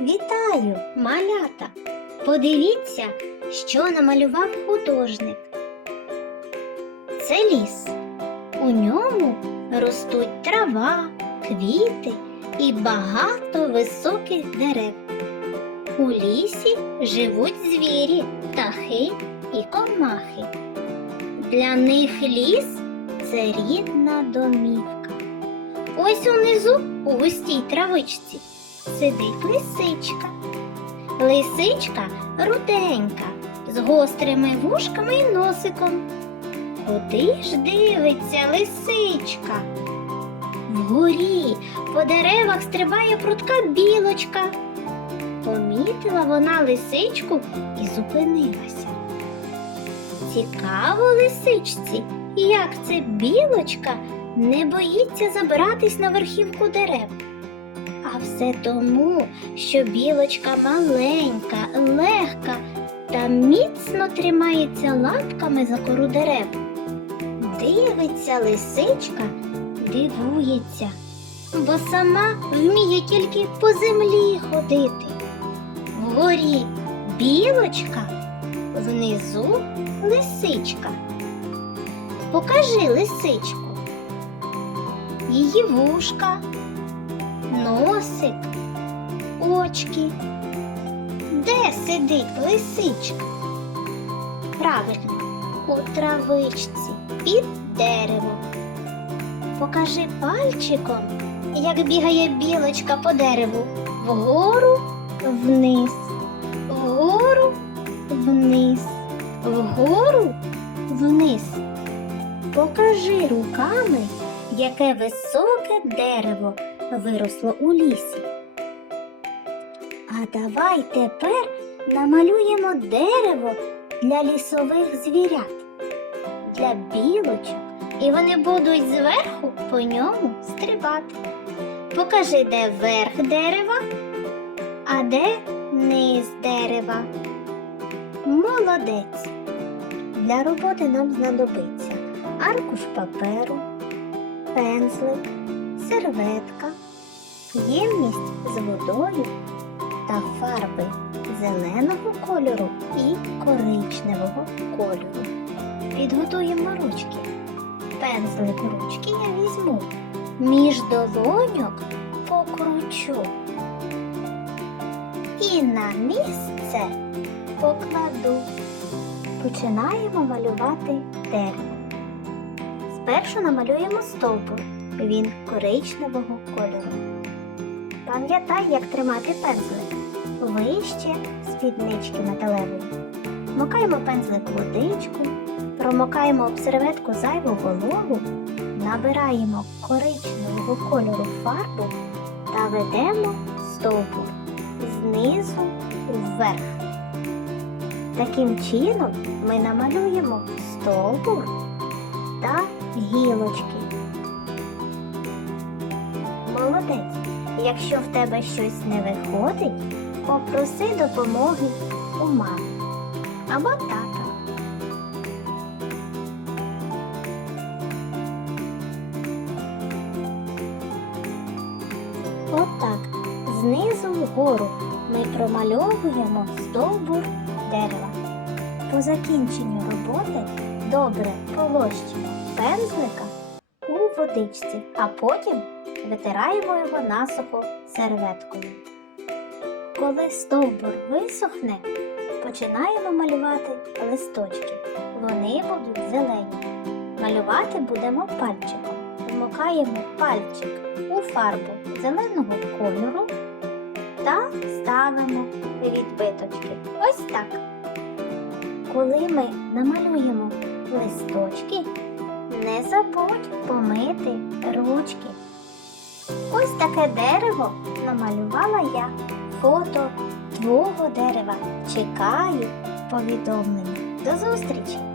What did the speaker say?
Вітаю, малята! Подивіться, що намалював художник. Це ліс. У ньому ростуть трава, квіти і багато високих дерев. У лісі живуть звірі, птахи і комахи. Для них ліс це рідна домівка. Ось унизу у густій травичці сидить лисичка. Лисичка руденька, з гострими вушками і носиком. Куди ж дивиться лисичка? Вгорі по деревах стрибає прудка білочка. Помітила вона лисичку і зупинилася. Цікаво лисичці, як це білочка не боїться забиратись на верхівку дерев. А все тому, що білочка маленька, легка та міцно тримається лапками за кору дерев. Дивиться лисичка, дивується, бо сама вміє тільки по землі ходити. Вгорі білочка, внизу лисичка. Покажи лисичку. Її вушка, носик, очки. Де сидить лисичка? Правильно, у травичці під деревом. Покажи пальчиком, як бігає білочка по дереву. Вгору, вниз, вгору, вниз, вгору, вниз. Покажи руками, яке високе дерево виросло у лісі. А давай тепер намалюємо дерево для лісових звірят, для білочок, і вони будуть зверху по ньому стрибати. Покажи, де верх дерева, а де низ дерева. Молодець. Для роботи нам знадобиться аркуш паперу, пензлик, серветка, ємність з водою та фарби зеленого кольору і коричневого кольору. Підготуємо ручки. Пензлик ручки я візьму, між долоньок покручу і на місце покладу. Починаємо малювати дерево. Спершу намалюємо стовбур. Він коричневого кольору. Пам'ятай, як тримати пензлик. Вище спіднички металевої. Мокаємо пензлик водичку, промокаємо об серветку зайву вологу, набираємо коричневого кольору фарбу та ведемо стовбур знизу вверх. Таким чином ми намалюємо стовбур та гілочки. Молодець. Якщо в тебе щось не виходить, попроси допомоги у мами або тата. Отак, знизу вгору ми промальовуємо стовбур дерева. По закінченню роботи добре полощимо пензлика водичці, а потім витираємо його насухо серветкою. Коли стовбур висохне, починаємо малювати листочки. Вони будуть зелені. Малювати будемо пальчиком. Вмикаємо пальчик у фарбу зеленого кольору та ставимо відбиточки. Ось так. Коли ми намалюємо листочки, не забудь помити ручки. Ось таке дерево намалювала я. Фото твого дерева. Чекаю повідомлення. До зустрічі!